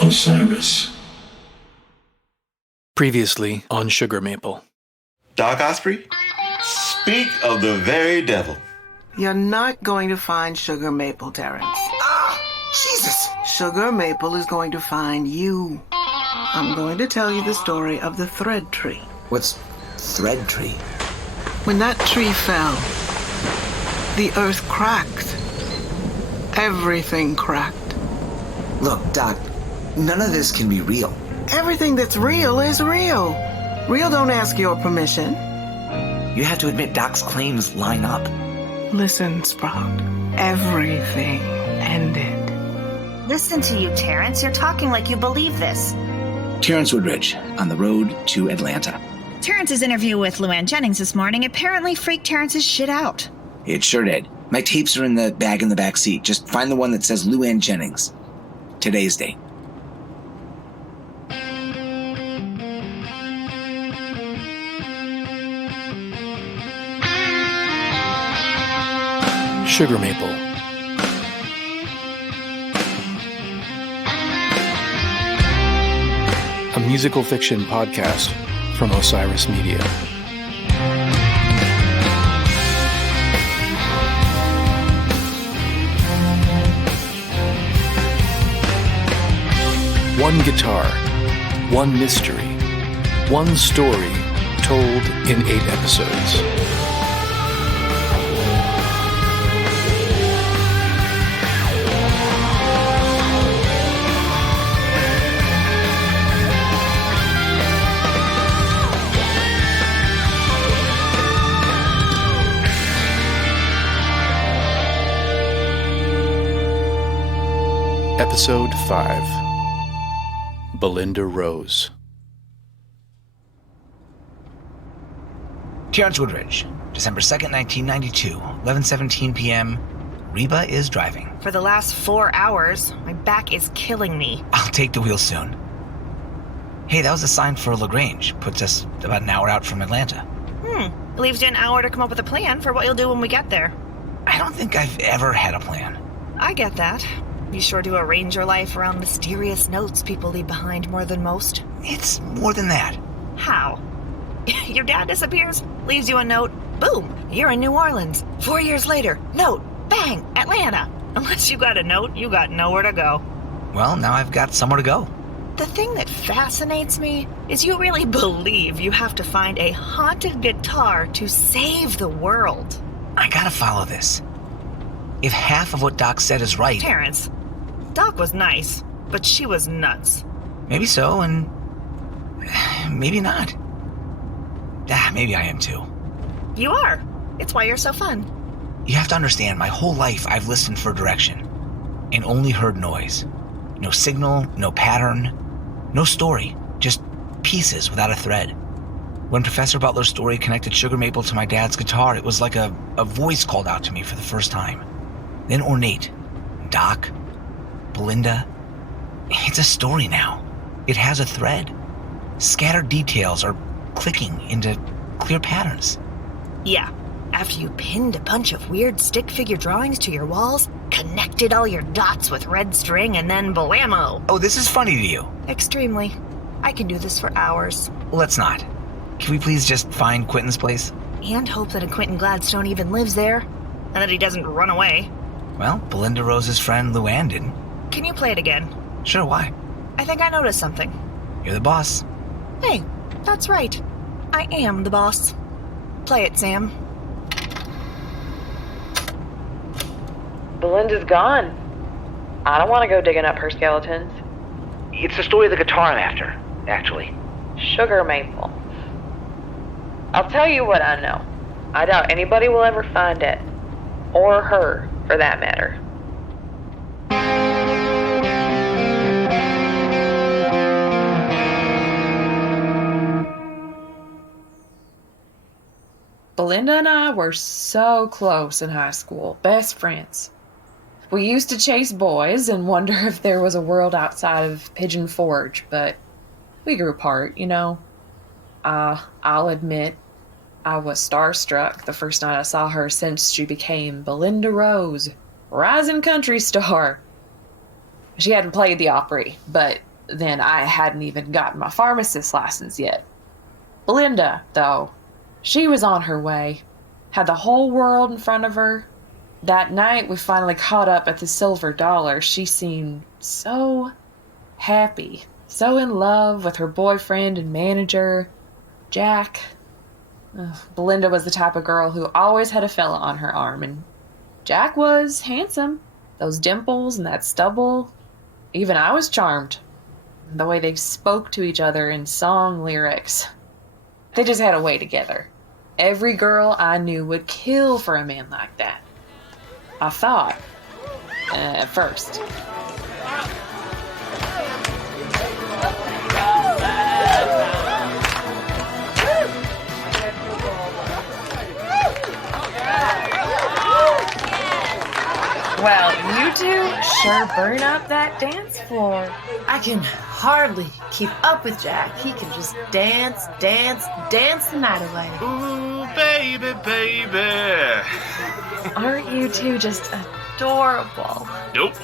Osiris. Previously on Sugar Maple. Doc Osprey, speak of the very devil. You're not going to find Sugar Maple, Terrance. Jesus! Sugar Maple is going to find you. I'm going to tell you the story of the thread tree. What's thread tree? When that tree fell, the earth cracked. Everything cracked. Look, Doc, none of this can be real. Everything that's real is real. Real don't ask your permission. You have to admit Doc's claims line up. Listen, Sprout. Everything ended. Listen to you, Terrance. You're talking like you believe this. Terrance Woodrige, on the road to Atlanta. Terrance's interview with Luann Jenkins this morning apparently freaked Terrance's shit out. It sure did. My tapes are in the bag in the back seat. Just find the one that says Luann Jennings. Today's date. Sugar Maple. A musical fiction podcast from Osiris Media. One guitar, one mystery, one story told in 8 episodes. Episode 5. Belinda Rose. Terrance Woodrige, December 2nd, 1992, 11:17 p.m. Reba is driving. For the last 4 hours, my back is killing me. I'll take the wheel soon. Hey, that was a sign for LaGrange. Puts us about an hour out from Atlanta. Leaves you an hour to come up with a plan for what you'll do when we get there. I don't think I've ever had a plan. I get that. You sure do arrange your life around mysterious notes people leave behind more than most. It's more than that. How? Your dad disappears, leaves you a note, boom, you're in New Orleans. 4 years later, note, bang, Atlanta. Unless you got a note, you got nowhere to go. Well, now I've got somewhere to go. The thing that fascinates me is you really believe you have to find a haunted guitar to save the world. I gotta follow this. If half of what Doc said is right... Terrance, Doc was nice, but she was nuts. Maybe so, and... maybe not. Maybe I am too. You are. It's why you're so fun. You have to understand, my whole life I've listened for direction, and only heard noise. No signal, no pattern, no story, just pieces without a thread. When Professor Butler's story connected Sugar Maple to my dad's guitar, it was like a voice called out to me for the first time. Then Ornate, Doc, Belinda. It's a story now. It has a thread. Scattered details are clicking into clear patterns. Yeah, after you pinned a bunch of weird stick figure drawings to your walls, connected all your dots with red string, and then blammo. Oh, this is funny to you. Extremely. I can do this for hours. Let's not. Can we please just find Quentin's place? And hope that a Quentin Gladstone even lives there, and that he doesn't run away. Well, Belinda Rose's friend Luann didn't. Can you play it again? Sure, why? I think I noticed something. You're the boss. Hey, that's right. I am the boss. Play it, Sam. Belinda's gone. I don't want to go digging up her skeletons. It's the story of the guitar I'm after, actually. Sugar Maple. I'll tell you what I know. I doubt anybody will ever find it. Or her, for that matter. Belinda and I were so close in high school, best friends. We used to chase boys and wonder if there was a world outside of Pigeon Forge, but we grew apart, you know. I'll admit, I was starstruck the first night I saw her since she became Belinda Rose, rising country star. She hadn't played the Opry, but then I hadn't even gotten my pharmacist license yet. Belinda, though, she was on her way. Had the whole world in front of her. That night we finally caught up at the Silver Dollar. She seemed so happy, so in love with her boyfriend and manager, Jack. Belinda was the type of girl who always had a fella on her arm, and Jack was handsome. Those dimples and that stubble. Even I was charmed. The way they spoke to each other in song lyrics. They just had a way together. Every girl I knew would kill for a man like that. I thought. At first. Well, you two sure burn up that dance floor. I can hardly keep up with Jack. He can just dance the night away. Ooh, baby, baby. Aren't you two just adorable? Nope,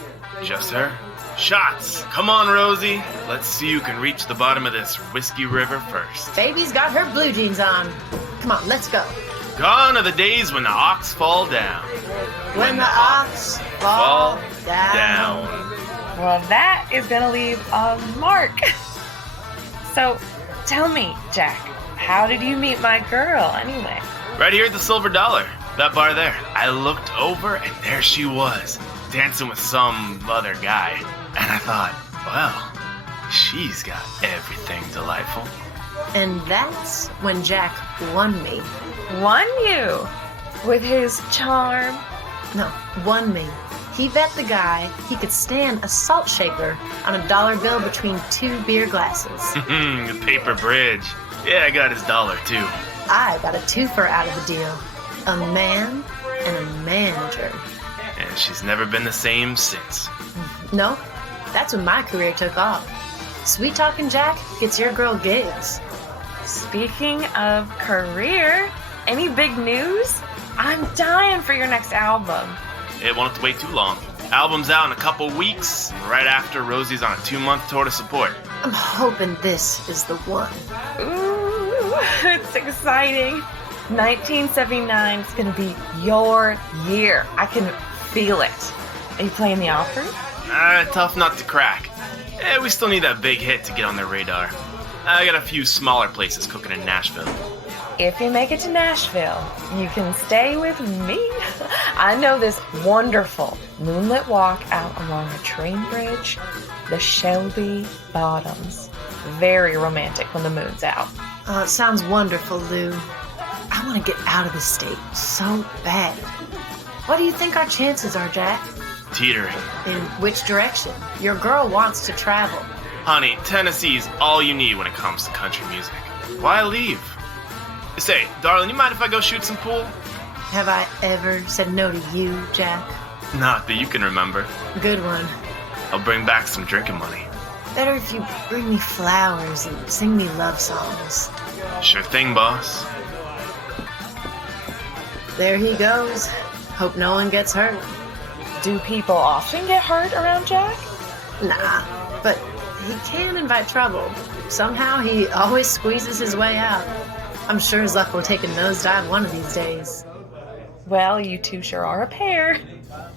just her. Shots. Come on, Rosie. Let's see who can reach the bottom of this whiskey river first. Baby's got her blue jeans on. Come on, let's go. Gone are the days when the ox fall down. When the ox fall down. Well, that is going to leave a mark. So, tell me, Jack, how did you meet my girl anyway? Right here at the Silver Dollar. That bar there. I looked over and there she was, dancing with some other guy. And I thought, well, she's got everything delightful. And that's when Jack won me. Won you? With his charm? No, won me. He bet the guy he could stand a salt shaker on a dollar bill between two beer glasses. The paper bridge. Yeah, I got his dollar too. I got a twofer out of the deal. A man and a manager. And she's never been the same since. No, that's when my career took off. Sweet Talking Jack gets your girl gigs. Speaking of career, any big news? I'm dying for your next album. It won't have to wait too long. Album's out in a couple weeks, and right after Rosie's on a 2-month tour to support. I'm hoping this is the one. Ooh, it's exciting. 1979 is going to be your year. I can feel it. Are you playing the Opry? Tough nut to crack. We still need that big hit to get on their radar. I got a few smaller places cooking in Nashville. If you make it to Nashville, you can stay with me. I know this wonderful moonlit walk out along a train bridge, the Shelby Bottoms. Very romantic when the moon's out. Oh, it sounds wonderful, Lou. I want to get out of the state so bad. What do you think our chances are, Jack? Teetering. In which direction? Your girl wants to travel. Honey, Tennessee's all you need when it comes to country music. Why leave? Say, darling, you mind if I go shoot some pool? Have I ever said no to you, Jack? Not that you can remember. Good one. I'll bring back some drinking money. Better if you bring me flowers and sing me love songs. Sure thing, boss. There he goes. Hope no one gets hurt. Do people often get hurt around Jack? Nah, but he can invite trouble. Somehow he always squeezes his way out. I'm sure his luck will take a nosedive one of these days. Well, you two sure are a pair.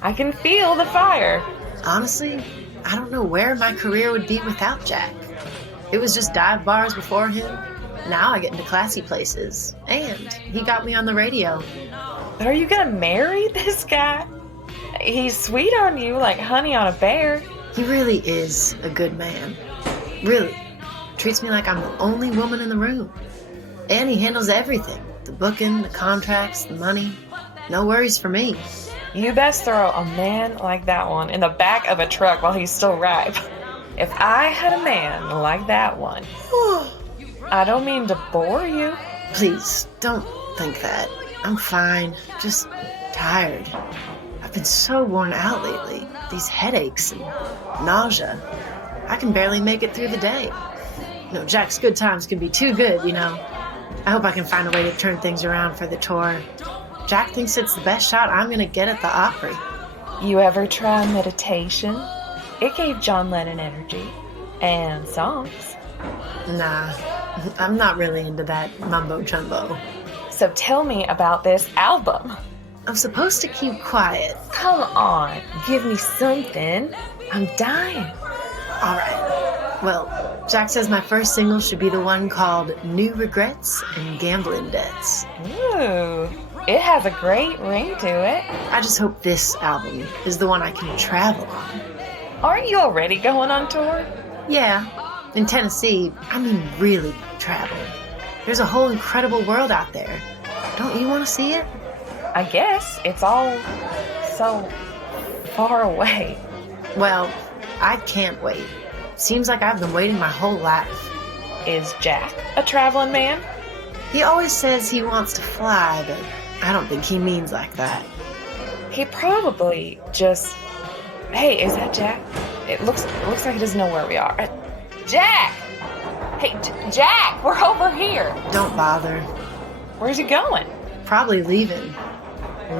I can feel the fire. Honestly, I don't know where my career would be without Jack. It was just dive bars before him. Now I get into classy places. And he got me on the radio. But are you gonna marry this guy? He's sweet on you like honey on a bear. He really is a good man. Really. Treats me like I'm the only woman in the room. And he handles everything. The booking, the contracts, the money. No worries for me. You best throw a man like that one in the back of a truck while he's still ripe. If I had a man like that one... I don't mean to bore you. Please, don't think that. I'm fine. Just tired. I've been so worn out lately. These headaches and nausea. I can barely make it through the day. Jack's good times can be too good, I hope I can find a way to turn things around for the tour. Jack thinks it's the best shot I'm going to get at the Opry. You ever try meditation? It gave John Lennon energy and songs. Nah, I'm not really into that mumbo-jumbo. So tell me about this album. I'm supposed to keep quiet. Come on, give me something. I'm dying. All right. Well, Jack says my first single should be the one called New Regrets and Gambling Debts. Ooh, it has a great ring to it. I just hope this album is the one I can travel on. Aren't you already going on tour? Yeah, in Tennessee, I mean really travel. There's a whole incredible world out there. Don't you want to see it? I guess it's all so far away. Well, I can't wait. Seems like I've been waiting my whole life. Is Jack a traveling man? He always says he wants to fly, but I don't think he means like that. He probably just... Hey, is that Jack? It looks like he doesn't know where we are. Jack! Hey, Jack, we're over here. Don't bother. Where's he going? Probably leaving.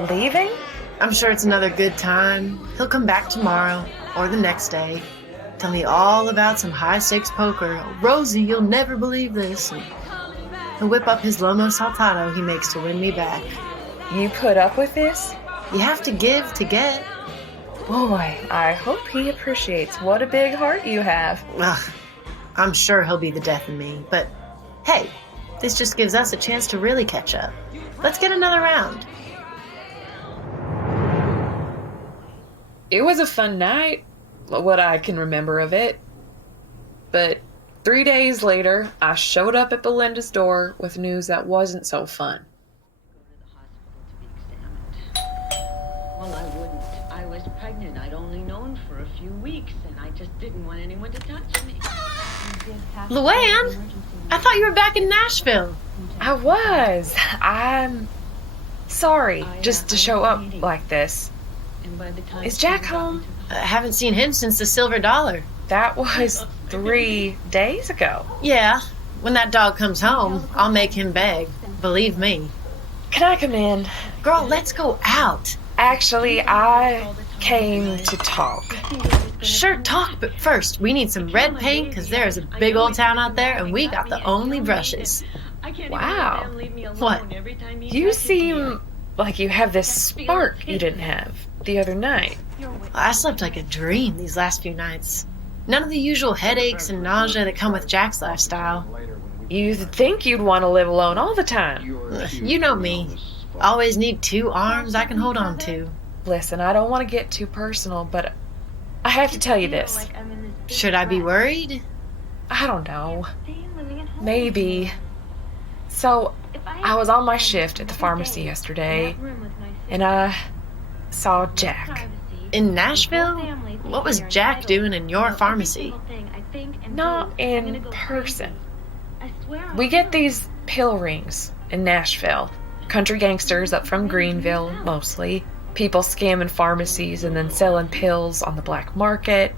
Leaving? I'm sure it's another good time. He'll come back tomorrow or the next day. Tell me all about some high-stakes poker. Oh, Rosie, you'll never believe this. And he'll whip up his Lomo Saltado he makes to win me back. You put up with this? You have to give to get. Boy, I hope he appreciates what a big heart you have. Ugh, I'm sure he'll be the death of me. But hey, this just gives us a chance to really catch up. Let's get another round. It was a fun night, what I can remember of it. But 3 days later, I showed up at Belinda's door with news that wasn't so fun. Well, I wouldn't. I was pregnant. I'd only known for a few weeks, and I just didn't want anyone to touch me. Luann, I thought you were back in Nashville. I was. I'm sorry just to show up like this. Is Jack home? I haven't seen him since the Silver Dollar. That was 3 days ago. Yeah, when that dog comes home, I'll make him beg. Believe me. Can I come in? Girl, let's go out. Actually, I came to talk. Sure, talk, but first, we need some red paint because there is a big old town out there and we got the only brushes. Wow. What? You seem like you have this spark you didn't have the other night. I slept like a dream these last few nights. None of the usual headaches and nausea that come with Jack's lifestyle. You'd think you'd want to live alone all the time. You know me. Always need 2 arms I can hold on to. Listen, I don't want to get too personal, but I have to tell you this. Should I be worried? I don't know. Maybe. So, I was on my shift at the pharmacy yesterday, and I saw Jack. In Nashville? What was Jack doing in your pharmacy? Not in person. We get these pill rings in Nashville. Country gangsters up from Greenville, mostly. People scamming pharmacies and then selling pills on the black market.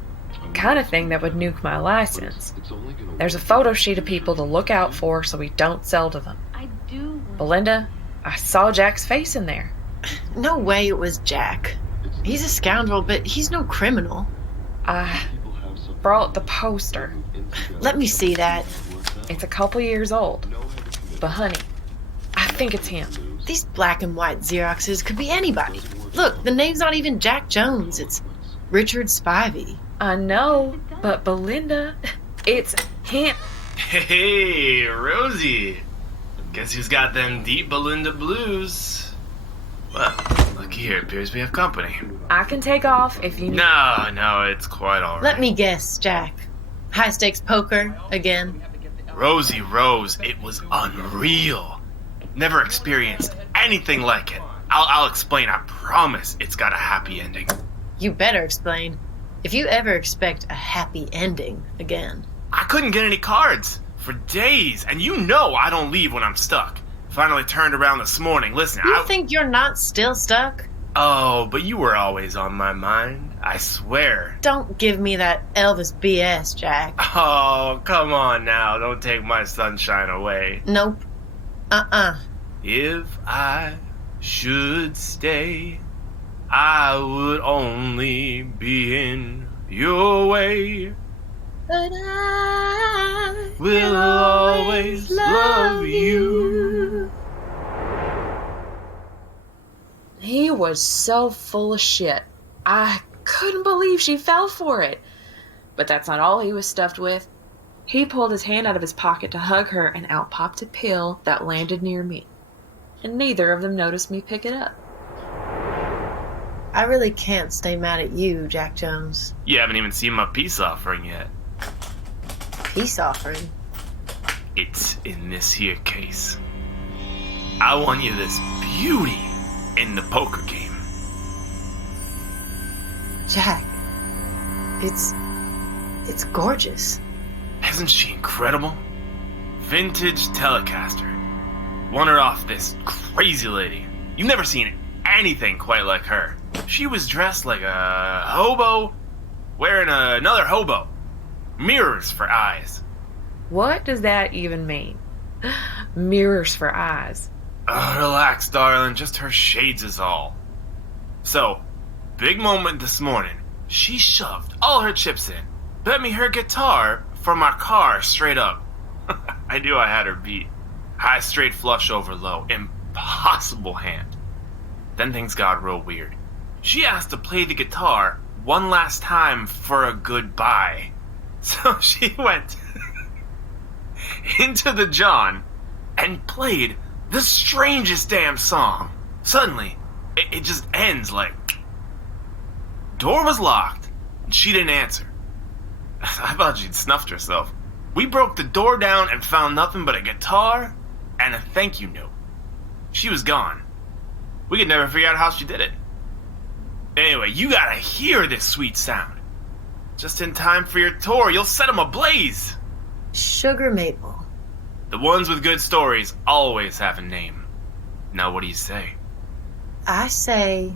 Kind of thing that would nuke my license. There's a photo sheet of people to look out for so we don't sell to them. Belinda, I saw Jack's face in there. No way it was Jack. He's a scoundrel, but he's no criminal. I brought the poster. Let me see that. It's a couple years old. But honey, I think it's him. These black and white Xeroxes could be anybody. Look, the name's not even Jack Jones. It's Richard Spivey. I know, but Belinda, it's him. Hey, Rosie. Guess who's got them deep Belinda blues? Well, looky here. It appears we have company. I can take off if you need. No, it's quite all right. Let me guess, Jack. High stakes poker again? Rosie Rose, it was unreal. Never experienced anything like it. I'll explain. I promise it's got a happy ending. You better explain. If you ever expect a happy ending again. I couldn't get any cards for days, and you know I don't leave when I'm stuck. Finally turned around this morning. Listen, You think you're not still stuck? Oh, but you were always on my mind. I swear. Don't give me that Elvis BS, Jack. Oh, come on now. Don't take my sunshine away. Nope. If I should stay, I would only be in your way. But I Will always love you. He was so full of shit. I couldn't believe she fell for it. But that's not all he was stuffed with. He pulled his hand out of his pocket to hug her, and out popped a pill that landed near me. And neither of them noticed me pick it up. I really can't stay mad at you, Jack Jones. You haven't even seen my peace offering yet. Peace offering? It's in this here case. I won you this beauty in the poker game. Jack, it's gorgeous. Isn't she incredible? Vintage Telecaster. Won her off this crazy lady. You've never seen anything quite like her. She was dressed like a hobo wearing another hobo. Mirrors for eyes. What does that even mean? Mirrors for eyes. Oh, relax, darling. Just her shades is all. So, big moment this morning. She shoved all her chips in. Bet me her guitar from our car straight up. I knew I had her beat. High straight flush over low. Impossible hand. Then things got real weird. She asked to play the guitar one last time for a goodbye. So she went into the John and played the strangest damn song. Suddenly, it just ends like... Door was locked, and she didn't answer. I thought she'd snuffed herself. We broke the door down and found nothing but a guitar and a thank you note. She was gone. We could never figure out how she did it. Anyway, you gotta hear this sweet sound. Just in time for your tour, you'll set them ablaze. Sugar Maple. The ones with good stories always have a name. Now what do you say? I say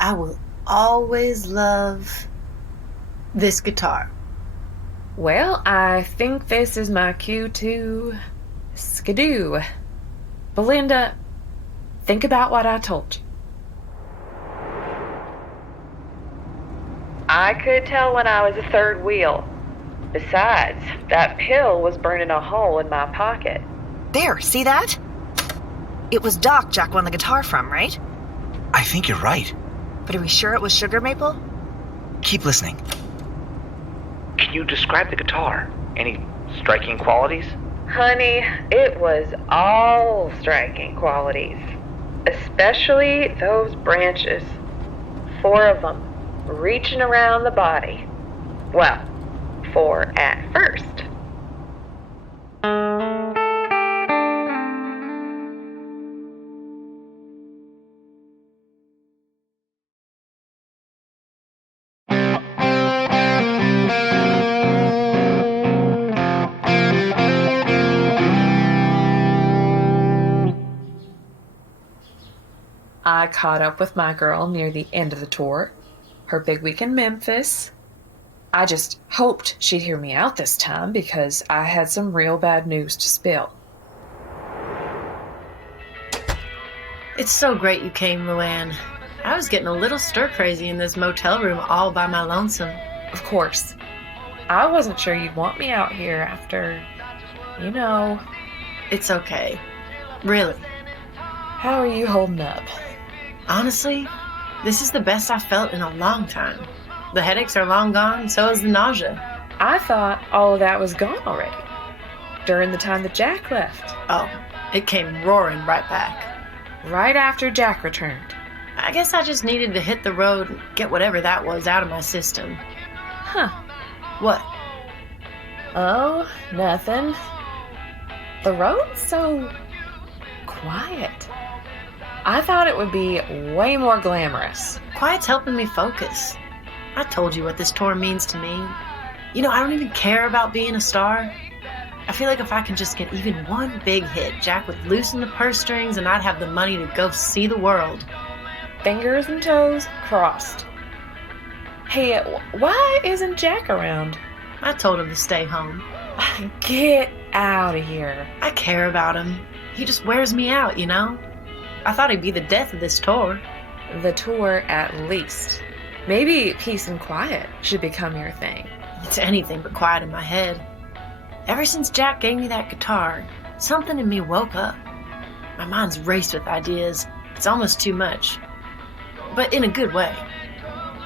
I will always love this guitar. Well, I think this is my cue to skidoo. Belinda, think about what I told you. I could tell when I was a third wheel. Besides, that pill was burning a hole in my pocket. There, see that? It was Doc Jack won the guitar from, right? I think you're right. But are we sure it was Sugar Maple? Keep listening. Can you describe the guitar? Any striking qualities? Honey, it was all striking qualities. Especially those branches. 4 of them, reaching around the body. Well, 4 at first. I caught up with my girl near the end of the tour, her big week in Memphis. I just hoped she'd hear me out this time because I had some real bad news to spill. It's so great you came, Luann. I was getting a little stir-crazy in this motel room all by my lonesome. Of course. I wasn't sure you'd want me out here after, you know. It's okay. Really. How are you holding up? Honestly, this is the best I've felt in a long time. The headaches are long gone, so is the nausea. I thought all of that was gone already. During the time that Jack left. Oh, it came roaring right back. Right after Jack returned. I guess I just needed to hit the road and get whatever that was out of my system. Huh. What? Oh, nothing. The road's so quiet. I thought it would be way more glamorous. Quiet's helping me focus. I told you what this tour means to me. You know, I don't even care about being a star. I feel like if I can just get even one big hit, Jack would loosen the purse strings and I'd have the money to go see the world. Fingers and toes crossed. Hey, why isn't Jack around? I told him to stay home. Get out of here. I care about him. He just wears me out, you know? I thought he'd be the death of this tour. The tour, at least. Maybe peace and quiet should become your thing. It's anything but quiet in my head. Ever since Jack gave me that guitar, something in me woke up. My mind's raced with ideas. It's almost too much. But in a good way.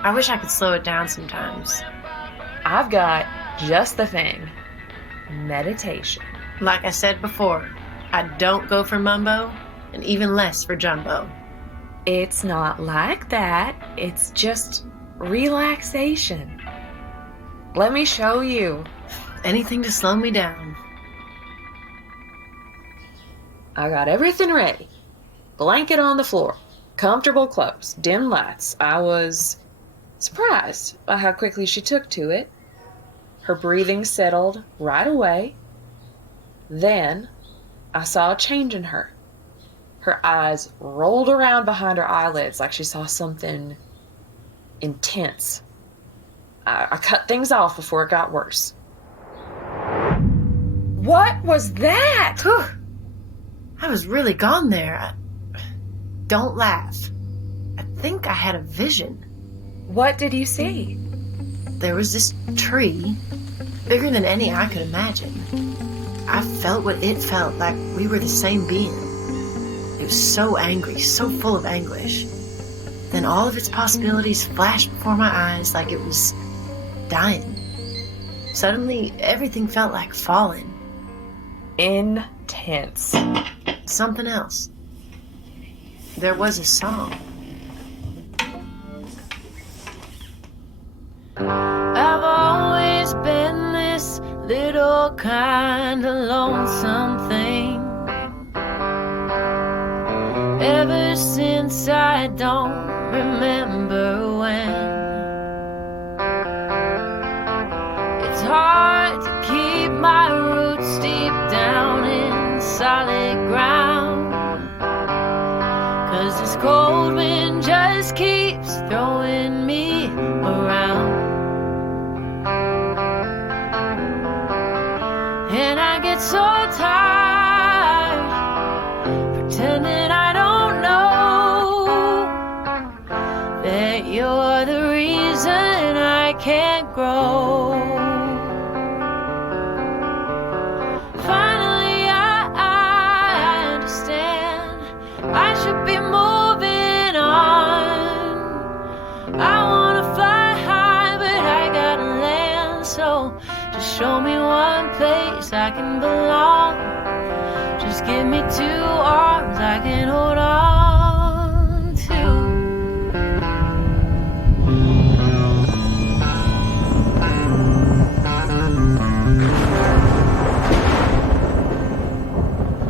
I wish I could slow it down sometimes. I've got just the thing. Meditation. Like I said before, I don't go for mumbo, and even less for jumbo. It's not like that. It's just relaxation. Let me show you. Anything to slow me down. I got everything ready. Blanket on the floor. Comfortable clothes. Dim lights. I was surprised by how quickly she took to it. Her breathing settled right away. Then I saw a change in her. Her eyes rolled around behind her eyelids like she saw something intense. I cut things off before it got worse. What was that? Whew. I was really gone there. Don't laugh. I think I had a vision. What did you see? There was this tree, bigger than any I could imagine. I felt what it felt, like we were the same being. It was so angry, so full of anguish. Then all of its possibilities flashed before my eyes like it was dying. Suddenly, everything felt like falling. Intense. Something else. There was a song. I've always been this little kind of lonesome thing. Ever since I don't remember when. It's hard to keep my roots deep down in solid ground. 'Cause this cold wind just keeps throwing me around. And I get so tired pretending I don't know that you're the reason I can't grow. Finally I understand I should be moving on. I wanna fly high but I gotta land. So just show me one place I can belong. Just give me 2 arms I can hold on to.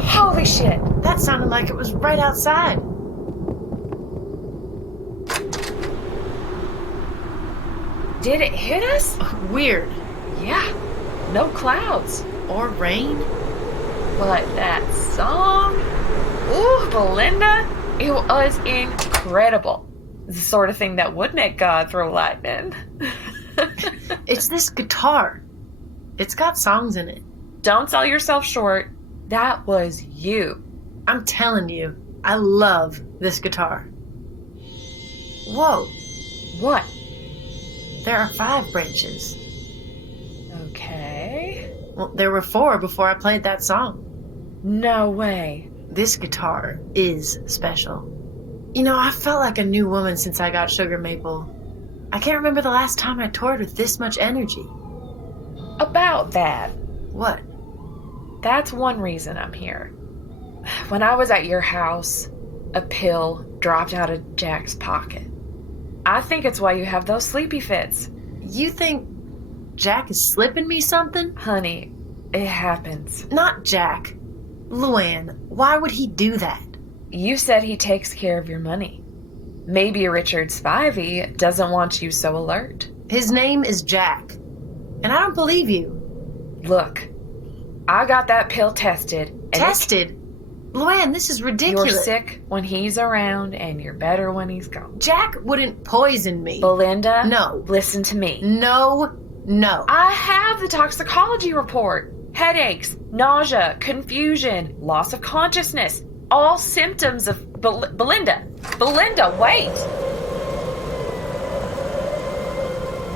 Holy shit! That sounded like it was right outside. Did it hit us? Weird. Yeah. No clouds. Or rain. But that song? Ooh, Belinda, it was incredible. The sort of thing that would make God throw lightning. It's this guitar. It's got songs in it. Don't sell yourself short. That was you. I'm telling you, I love this guitar. Whoa. What? There are 5 branches. Okay. Well, there were 4 before I played that song. No way. This guitar is special. You know, I felt like a new woman since I got Sugar Maple. I can't remember the last time I toured with this much energy. About that. What? That's one reason I'm here. When I was at your house, a pill dropped out of Jack's pocket. I think it's why you have those sleepy fits. You think Jack is slipping me something? Honey, it happens. Not Jack. Luann, why would he do that? You said he takes care of your money. Maybe Richard Spivey doesn't want you so alert. His name is Jack. And I don't believe you. Look, I got that pill tested. Tested? Luann, this is ridiculous. You're sick when he's around and you're better when he's gone. Jack wouldn't poison me. Belinda? No. Listen to me. No. I have the toxicology report. Headaches, nausea, confusion, loss of consciousness. All symptoms of Belinda. Belinda, wait!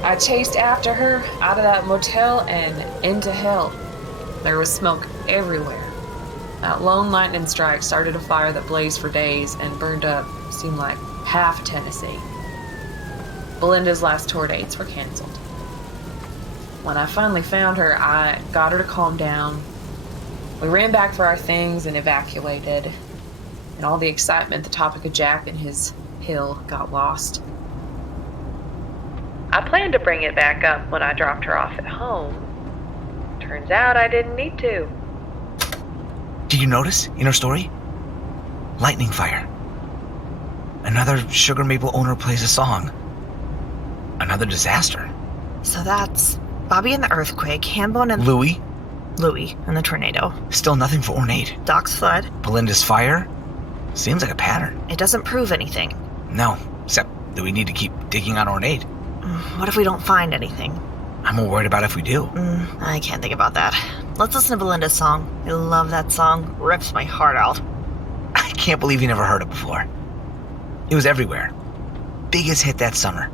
I chased after her out of that motel and into hell. There was smoke everywhere. That lone lightning strike started a fire that blazed for days and burned up, seemed like, half Tennessee. Belinda's last tour dates were canceled. When I finally found her, I got her to calm down. We ran back for our things and evacuated. In all the excitement, the topic of Jack and his hill got lost. I planned to bring it back up when I dropped her off at home. Turns out I didn't need to. Did you notice in her story? Lightning fire. Another sugar maple owner plays a song. Another disaster. So that's Bobby and the earthquake, Hambone and Louie and the tornado. Still nothing for Ornate. Doc's flood. Belinda's fire. Seems like a pattern. It doesn't prove anything. No, except that we need to keep digging on Ornate. What if we don't find anything? I'm more worried about if we do. I can't think about that. Let's listen to Belinda's song. I love that song. Rips my heart out. I can't believe you never heard it before. It was everywhere. Biggest hit that summer.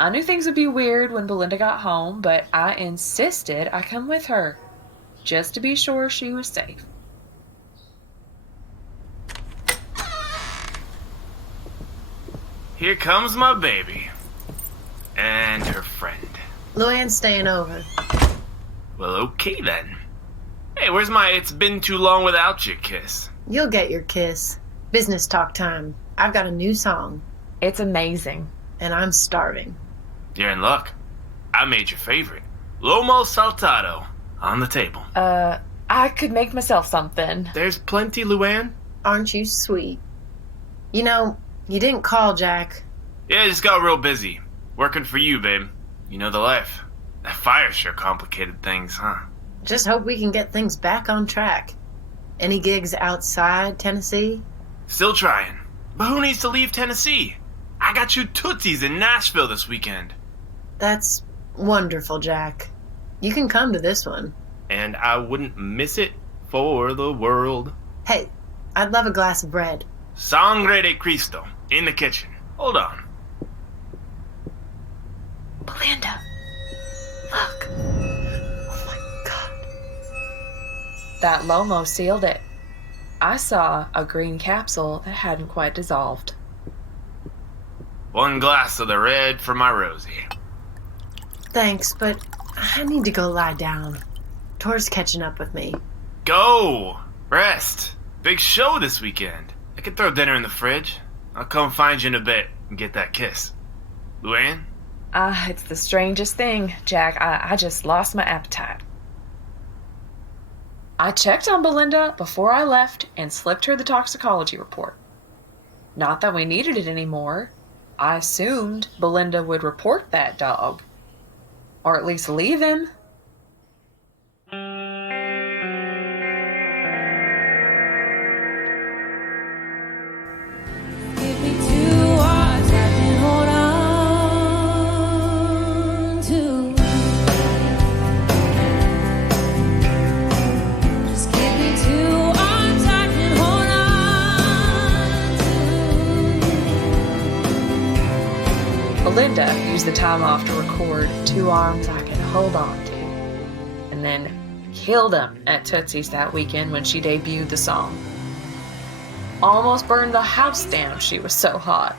I knew things would be weird when Belinda got home, but I insisted I come with her, just to be sure she was safe. Here comes my baby. And her friend. Luann's staying over. Well, okay then. Hey, where's my it's been too long without you kiss? You'll get your kiss. Business talk time. I've got a new song. It's amazing. And I'm starving. You're in luck. I made your favorite. Lomo saltado. On the table. I could make myself something. There's plenty, Luann. Aren't you sweet? You know, you didn't call, Jack. Yeah, I just got real busy. Working for you, babe. You know the life. That fire sure complicated things, huh? Just hope we can get things back on track. Any gigs outside Tennessee? Still trying. But who needs to leave Tennessee? I got you tootsies in Nashville this weekend. That's wonderful, Jack. You can come to this one. And I wouldn't miss it for the world. Hey, I'd love a glass of bread. Sangre de Cristo. In the kitchen. Hold on. Belinda, look. Oh my God. That Lomo sealed it. I saw a green capsule that hadn't quite dissolved. One glass of the red for my Rosie. Thanks, but I need to go lie down. Tor's catching up with me. Go! Rest. Big show this weekend. I can throw dinner in the fridge. I'll come find you in a bit and get that kiss. Luann? It's the strangest thing, Jack. I just lost my appetite. I checked on Belinda before I left and slipped her the toxicology report. Not that we needed it anymore. I assumed Belinda would report that dog. Or at least leave him. Give me 2 hearts I can hold on to. Just give me 2 arms I can hold on to. Belinda used the time off to record 2 arms I can hold on to. And then killed him at Tootsie's that weekend when she debuted the song. Almost burned the house down, she was so hot.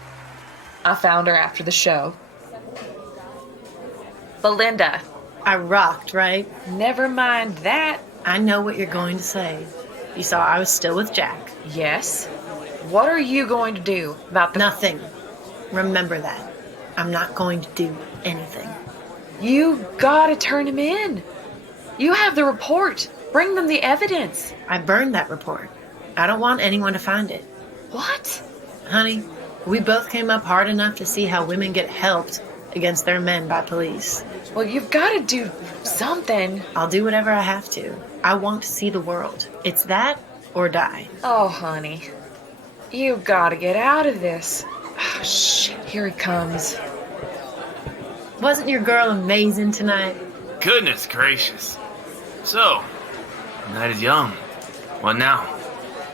I found her after the show. Belinda. I rocked, right? Never mind that. I know what you're going to say. You saw I was still with Jack. Yes? What are you going to do about the... Nothing. Remember that. I'm not going to do anything. You gotta turn him in. You have the report. Bring them the evidence. I burned that report. I don't want anyone to find it. What? Honey, we both came up hard enough to see how women get helped against their men by police. Well, you've got to do something. I'll do whatever I have to. I want to see the world. It's that or die. Oh, honey. You gotta get out of this. Oh, shit, here he comes. Wasn't your girl amazing tonight? Goodness gracious. So, the night is young. What now?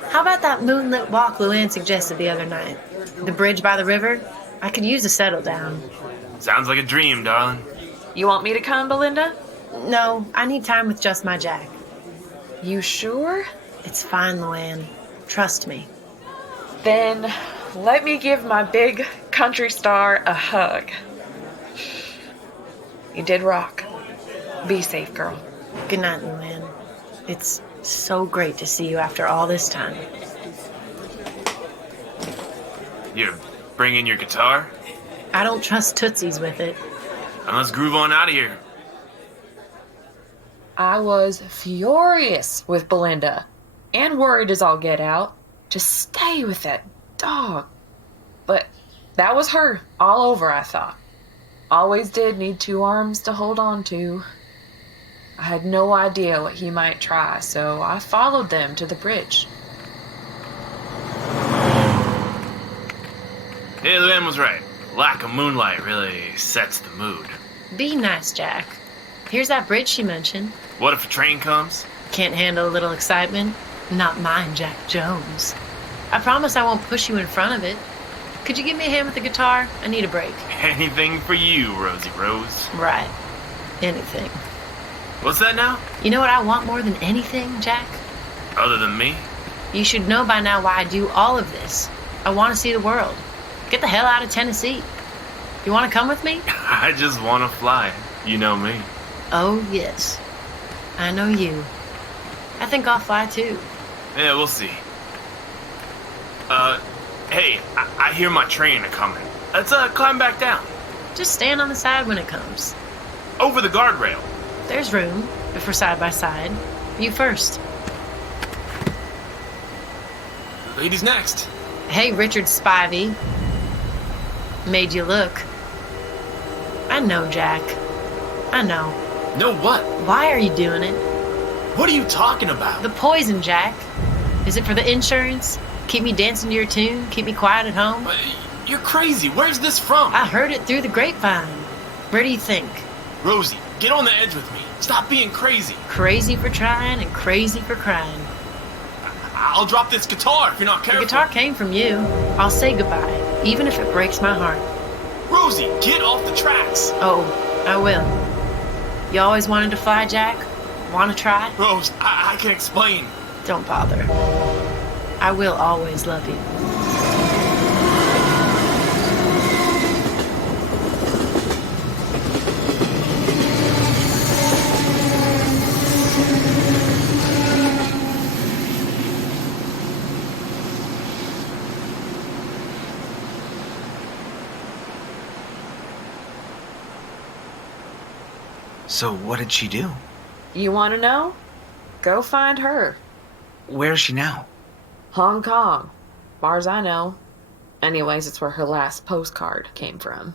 How about that moonlit walk Luann suggested the other night? The bridge by the river? I could use a settle down. Sounds like a dream, darling. You want me to come, Belinda? No, I need time with just my Jack. You sure? It's fine, Luann. Trust me. Then let me give my big country star a hug. You did rock. Be safe, girl. Good night, Luann. It's so great to see you after all this time. You're bringing your guitar? I don't trust Tootsie's with it. Then let's groove on out of here. I was furious with Belinda and worried as all get out. Just stay with that dog. But that was her all over, I thought. Always did need 2 arms to hold on to. I had no idea what he might try, so I followed them to the bridge. Hey, Luann was right. Lack of moonlight really sets the mood. Be nice, Jack. Here's that bridge she mentioned. What if a train comes? Can't handle a little excitement? Not mine, Jack Jones. I promise I won't push you in front of it. Could you give me a hand with the guitar? I need a break. Anything for you, Rosie Rose. Right. Anything. What's that now? You know what I want more than anything, Jack? Other than me? You should know by now why I do all of this. I want to see the world. Get the hell out of Tennessee. You want to come with me? I just want to fly. You know me. Oh, yes. I know you. I think I'll fly too. Yeah, we'll see. Hey, I hear my train a-coming. Let's, climb back down. Just stand on the side when it comes. Over the guardrail. There's room, if we're side by side. You first. Ladies next. Hey, Richard Spivey. Made you look. I know, Jack. I know. Know what? Why are you doing it? What are you talking about? The poison, Jack. Is it for the insurance? Keep me dancing to your tune? Keep me quiet at home? You're crazy. Where's this from? I heard it through the grapevine. Where do you think? Rosie, get on the edge with me. Stop being crazy. Crazy for trying and crazy for crying. I'll drop this guitar if you're not careful. The guitar came from you. I'll say goodbye, even if it breaks my heart. Rosie, get off the tracks. Oh, I will. You always wanted to fly, Jack? Want to try? Rose, I can explain. Don't bother. I will always love you. So what did she do? You want to know? Go find her. Where is she now? Hong Kong. Far as I know. Anyways, it's where her last postcard came from.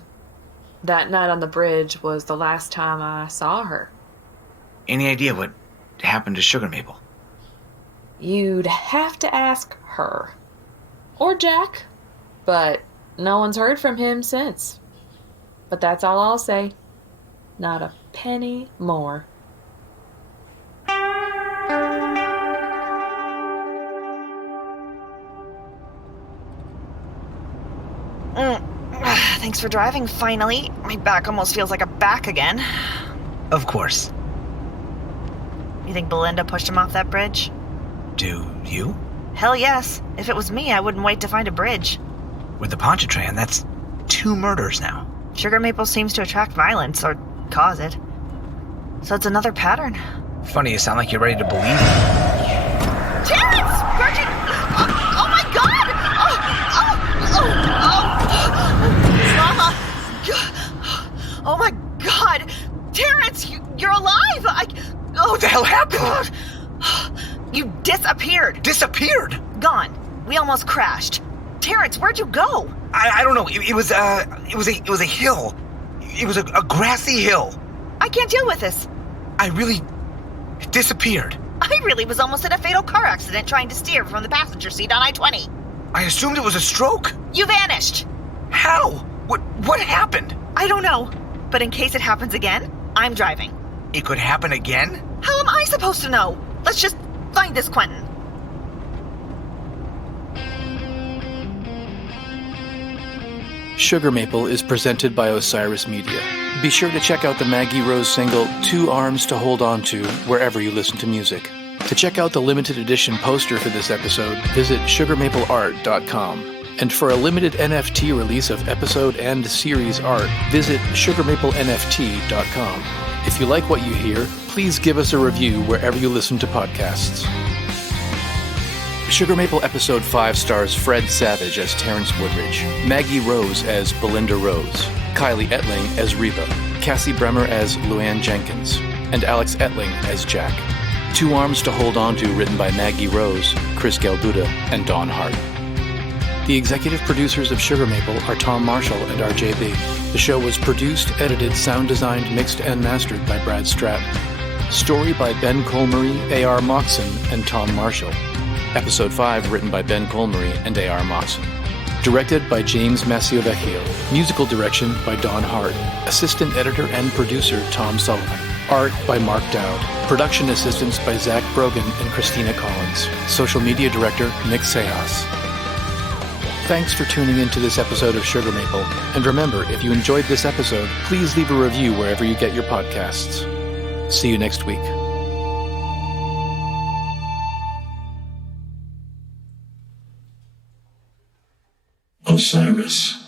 That night on the bridge was the last time I saw her. Any idea what happened to Sugar Maple? You'd have to ask her. Or Jack. But no one's heard from him since. But that's all I'll say. Not a penny more. Thanks for driving, finally. My back almost feels like a back again. Of course. You think Belinda pushed him off that bridge? Do you? Hell yes. If it was me, I wouldn't wait to find a bridge. With the Pontchartrain, that's 2 murders now. Sugar Maple seems to attract violence, or cause it. So it's another pattern. Funny, you sound like you're ready to believe it. Terrance! Virgin! Oh my god! Mama! Oh my god! Terrance, you're alive! What the hell happened? You disappeared. Disappeared? Gone. We almost crashed. Terrance, where'd you go? I don't know. It was a hill. It was a grassy hill. I can't deal with this. I really disappeared. I really was almost in a fatal car accident trying to steer from the passenger seat on I-20. I assumed it was a stroke. You vanished. How? What happened? I don't know. But in case it happens again, I'm driving. It could happen again? How am I supposed to know? Let's just find this Quentin. Sugar Maple is presented by Osiris Media. Be sure to check out the Maggie Rose single, 2 Arms to Hold On To, wherever you listen to music. To check out the limited edition poster for this episode, visit sugarmapleart.com. And for a limited NFT release of episode and series art, visit sugarmaplenft.com. If you like what you hear, please give us a review wherever you listen to podcasts. Sugar Maple Episode 5 stars Fred Savage as Terrance Woodrige, Maggie Rose as Belinda Rose, Kiley Etling as Reba, Cassie Brehmer as Luann Jenkins, and Alex Etling as Jack. 2 Arms to Hold On To, written by Maggie Rose, Chris Galbuda, and Dawn Hart. The executive producers of Sugar Maple are Tom Marshall and RJB. The show was produced, edited, sound designed, mixed, and mastered by Brad Stratton. Story by Ben Colmery, A.R. Moxon, and Tom Marshall. Episode 5 written by Ben Colmery and A.R. Moxon. Directed by James Maciovecchio. Musical direction by Dawn Hart. Assistant editor and producer Tom Sullivan. Art by Mark Dowd. Production assistance by Zach Brogan and Christina Collins. Social media director Nick Sejas. Thanks for tuning in to this episode of Sugar Maple. And remember, if you enjoyed this episode, please leave a review wherever you get your podcasts. See you next week. Osiris.